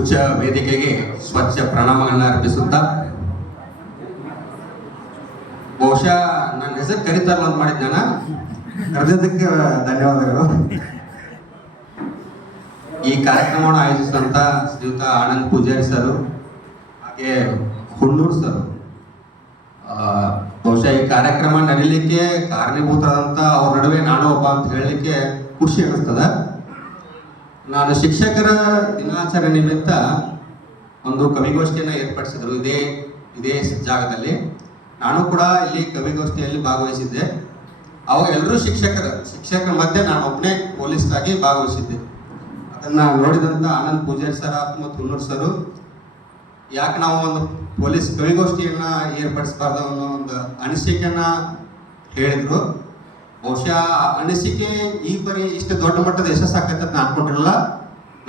ಉಚ್ಚ ವೇದಿಕೆಗೆ ಸ್ವಚ್ಛ ಪ್ರಣಾಮಗಳನ್ನ ಅರ್ಪಿಸುತ್ತಾ. ಬಹುಶಃ ನನ್ನ ಹೆಸರು ಕರಿತಾರಲ್ಲ ಅಂತ ಮಾಡಿದ್ನ ಕರೆದಿದ್ದಕ್ಕೆ ಧನ್ಯವಾದಗಳು. ಈ ಕಾರ್ಯಕ್ರಮವನ್ನು ಆಯೋಜಿಸಿದಂತ ಶ್ರೀಯುತ ಆನಂದ್ ಪೂಜಾರಿ ಸರ್ ಹಾಗೆ ಹುಣ್ಣೂರ್ ಸರ್. ಆ, ಬಹುಶಃ ಈ ಕಾರ್ಯಕ್ರಮ ನಡೀಲಿಕ್ಕೆ ಕಾರಣೀಭೂತರಾದಂತ ಅವ್ರ ನಡುವೆ ನಾನು ಒಬ್ಬ ಅಂತ ಹೇಳಲಿಕ್ಕೆ ಖುಷಿ ಅನಿಸ್ತದ ನಾನು ಶಿಕ್ಷಕರ ದಿನಾಚರಣೆ ನಿಮಿತ್ತ ಒಂದು ಕವಿಗೋಷ್ಠಿಯನ್ನು ಏರ್ಪಡಿಸಿದ್ರು. ಇದೇ ಇದೇ ಜಾಗದಲ್ಲಿ. ನಾನು ಕೂಡ ಇಲ್ಲಿ ಕವಿಗೋಷ್ಠಿಯಲ್ಲಿ ಭಾಗವಹಿಸಿದ್ದೆ. ಅವಾಗ ಎಲ್ಲರೂ ಶಿಕ್ಷಕರ. ಶಿಕ್ಷಕರ ಮಧ್ಯೆ ನಾನು ಒಬ್ಬನೇ ಪೊಲೀಸ್ ಆಗಿ ಭಾಗವಹಿಸಿದ್ದೆ. ಅದನ್ನ ನೋಡಿದಂತ ಆನಂದ್ ಪೂಜಾರಿ ಸರ್ ಮತ್ತು ಹುನ್ನೂರ್ ಸರು, ಯಾಕೆ ನಾವು ಒಂದು ಪೊಲೀಸ್ ಕವಿಗೋಷ್ಠಿಯನ್ನು ಏರ್ಪಡಿಸಬಾರ್ದು ಅನ್ನೋ ಒಂದು ಅನಿಸಿಕೆಯನ್ನು ಹೇಳಿದ್ರು. ಬಹುಶಃ ಅನಿಸಿಕೆ ಈ ಪರಿ ಇಷ್ಟು ದೊಡ್ಡ ಮಟ್ಟದ ಯಶಸ್ಸಾಗತ್ತೆ ಅಂತ ಅನ್ಕೊಂಡಿರಲ್ಲ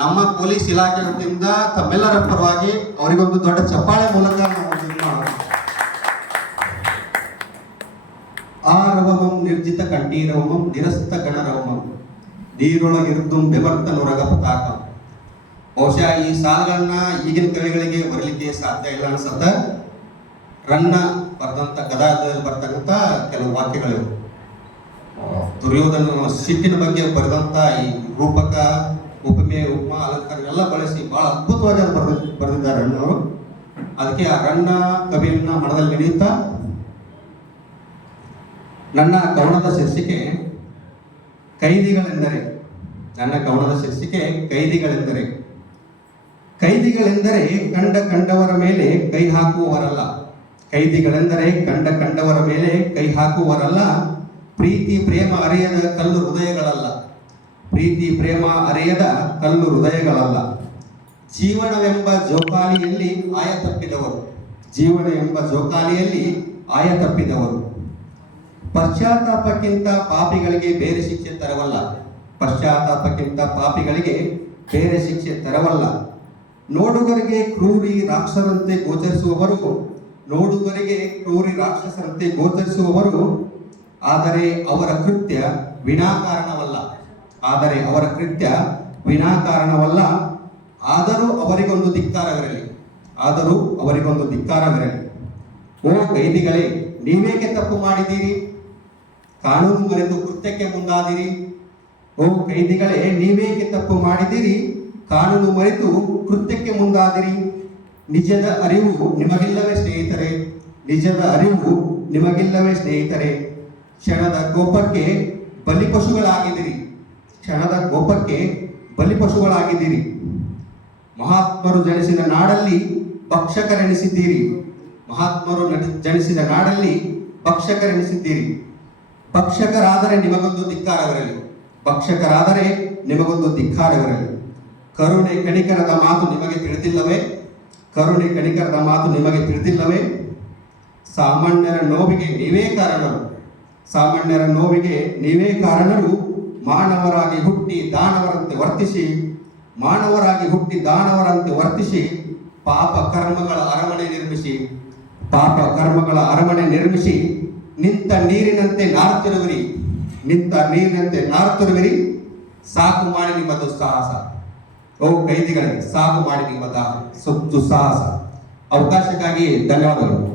ನಮ್ಮ ಪೊಲೀಸ್ ಇಲಾಖೆ ವತಿಯಿಂದ ತಮ್ಮೆಲ್ಲರ ಪರವಾಗಿ ಅವರಿಗೊಂದು ದೊಡ್ಡ ಚಪ್ಪಾಳೆ ಮೂಲಕ ಆ ನಿರ್ಜಿತ ಕಂಠೀರವಮಂ ನಿರಸ್ತ ಗಣರವಮಂ ನೀರೊಳಗಿರುದ್ದು ಬೆವರ್ತ ನೊರಗ ಪತಾಕಂ. ಬಹುಶಃ ಈ ಸಾಲುಗಳನ್ನ ಈಗಿನ ಕವಿಗಳಿಗೆ ಬರಲಿಕ್ಕೆ ಸಾಧ್ಯ ಇಲ್ಲ ಅನ್ಸತ್ತ. ರನ್ನ ಬರ್ದಂತ ಗದಾದಲ್ಲಿ ಬರ್ತಕ್ಕಂಥ ಕೆಲವು ವಾಕ್ಯಗಳಿವೆ. ದುರ್ಯೋಧನ ಸಿಟ್ಟಿನ ಬಗ್ಗೆ ಬರೆದಂತ ಈ ರೂಪಕ, ಉಪಮೆ, ಉಪಮಾ, ಅಲಂಕಾರ ಎಲ್ಲ ಬಳಸಿ ಬಹಳ ಅದ್ಭುತವಾಗಿ ಅದು ಬರೆದ, ಬರೆದಿದ್ದಾರೆ ಅಣ್ಣವರು. ಅದಕ್ಕೆ ಆ ರಣ್ಣ ಕವಿಯನ್ನ ಮನದಲ್ಲಿ ನೆನೆಯುತ್ತಾ ನನ್ನ ಕವನದ ಶೀರ್ಷಿಕೆ ಕೈದಿಗಳೆಂದರೆ, ನನ್ನ ಕವನದ ಶೀರ್ಷಿಕೆ ಕೈದಿಗಳೆಂದರೆ. ಕೈದಿಗಳೆಂದರೆ ಕಂಡ ಕಂಡವರ ಮೇಲೆ ಕೈ ಹಾಕುವವರಲ್ಲ. ಕೈದಿಗಳೆಂದರೆ ಕಂಡ ಕಂಡವರ ಮೇಲೆ ಕೈ ಹಾಕುವವರಲ್ಲ. ಪ್ರೀತಿ, ಪ್ರೇಮ ಅರಿಯದ ಕಲ್ಲು ಹೃದಯಗಳಲ್ಲ. ಪ್ರೀತಿ, ಪ್ರೇಮ ಅರಿಯದ ಕಲ್ಲು ಹೃದಯಗಳಲ್ಲ. ಜೀವನವೆಂಬ ಜೋಕಾಲಿಯಲ್ಲಿ ಆಯ ತಪ್ಪಿದವರು. ಜೀವನ ಎಂಬ ಜೋಕಾಲಿಯಲ್ಲಿ ಆಯ ತಪ್ಪಿದವರು. ಪಶ್ಚಾತ್ತಾಪಕ್ಕಿಂತ ಪಾಪಿಗಳಿಗೆ ಬೇರೆ ಶಿಕ್ಷೆ ತರವಲ್ಲ. ಪಶ್ಚಾತ್ತಾಪಕ್ಕಿಂತ ಪಾಪಿಗಳಿಗೆ ಬೇರೆ ಶಿಕ್ಷೆ ತರವಲ್ಲ. ನೋಡುಗರಿಗೆ ಕ್ರೂರಿ ರಾಕ್ಷಸರಂತೆ ಗೋಚರಿಸುವವರು, ನೋಡುಗರಿಗೆ ಕ್ರೂರಿ ರಾಕ್ಷಸರಂತೆ ಗೋಚರಿಸುವವರು ಆದರೆ ಅವರ ಕೃತ್ಯ ವಿನಾಕಾರಣವಲ್ಲ. ಆದರೆ ಅವರ ಕೃತ್ಯ ವಿನಾಕಾರಣವಲ್ಲ. ಆದರೂ ಅವರಿಗೊಂದು ಧಿಕ್ಕಾರವಿರಲಿ. ಆದರೂ ಅವರಿಗೊಂದು ಧಿಕ್ಕಾರವಿರಲಿ. ಓ ಕೈದಿಗಳೇ, ನೀವೇಕೆ ತಪ್ಪು ಮಾಡಿದ್ದೀರಿ? ಕಾನೂನು ಮರೆತು ಕೃತ್ಯಕ್ಕೆ ಮುಂದಾದಿರಿ. ಓ ಕೈದಿಗಳೇ, ನೀವೇಕೆ ತಪ್ಪು ಮಾಡಿದಿರಿ ಕಾನೂನು ಮರೆತು ಕೃತ್ಯಕ್ಕೆ ಮುಂದಾದಿರಿ. ನಿಜದ ಅರಿವು ನಿಮಗಿಲ್ಲವೇ ಸ್ನೇಹಿತರೆ. ನಿಜದ ಅರಿವು ನಿಮಗಿಲ್ಲವೇ ಸ್ನೇಹಿತರೆ. ಕ್ಷಣದ ಕೋಪಕ್ಕೆ ಬಲಿಪಶುಗಳಾಗಿದ್ದೀರಿ. ಕ್ಷಣದ ಕೋಪಕ್ಕೆ ಬಲಿಪಶುಗಳಾಗಿದ್ದೀರಿ. ಮಹಾತ್ಮರು ಜನಿಸಿದ ನಾಡಲ್ಲಿ ಭಕ್ಷಕರೆನಿಸಿದ್ದೀರಿ. ಮಹಾತ್ಮರು ಜನಿಸಿದ ನಾಡಲ್ಲಿ ಭಕ್ಷಕರೆನಿಸಿದ್ದೀರಿ. ಭಕ್ಷಕರಾದರೆ ನಿಮಗೊಂದು ಧಿಕ್ಕಾರವಿರಲಿ. ಭಕ್ಷಕರಾದರೆ ನಿಮಗೊಂದು ಧಿಕ್ಕಾರವಿರಲಿ. ಕರುಣೆ ಕಣಿಕರದ ಮಾತು ನಿಮಗೆ ತಿಳಿದಿಲ್ಲವೇ? ಕರುಣೆ ಕಣಿಕರದ ಮಾತು ನಿಮಗೆ ತಿಳಿದಿಲ್ಲವೇ? ಸಾಮಾನ್ಯರ ನೋವಿಗೆ ನೀವೇ ಕಾರಣರು. ಸಾಮಾನ್ಯರ ನೋವಿಗೆ ನೀವೇ ಕಾರಣರು. ಮಾನವರಾಗಿ ಹುಟ್ಟಿ ದಾನವರಂತೆ ವರ್ತಿಸಿ, ಮಾನವರಾಗಿ ಹುಟ್ಟಿ ದಾನವರಂತೆ ವರ್ತಿಸಿ ಪಾಪ ಕರ್ಮಗಳ ಅರಮನೆ ನಿರ್ಮಿಸಿ, ಪಾಪ ಕರ್ಮಗಳ ಅರಮನೆ ನಿರ್ಮಿಸಿ, ನಿಂತ ನೀರಿನಂತೆ ನಾರುತ್ತಿರುವಿರಿ, ನಿಂತ ನೀರಿನಂತೆ ನಾರುತ್ತಿರುವಿರಿ. ಸಾಕು ಮಾಡಿ ನಿಮ್ಮ ದುಸ್ಸಾಹಸ. ಓ ಕೈದಿಗಳಿಗೆ ಸಾಕು ಮಾಡಿ ನಿಮ್ಮ ದುಸ್ಸಾಹಸ ಅವಕಾಶಕ್ಕಾಗಿ ಧನ್ಯವಾದಗಳು.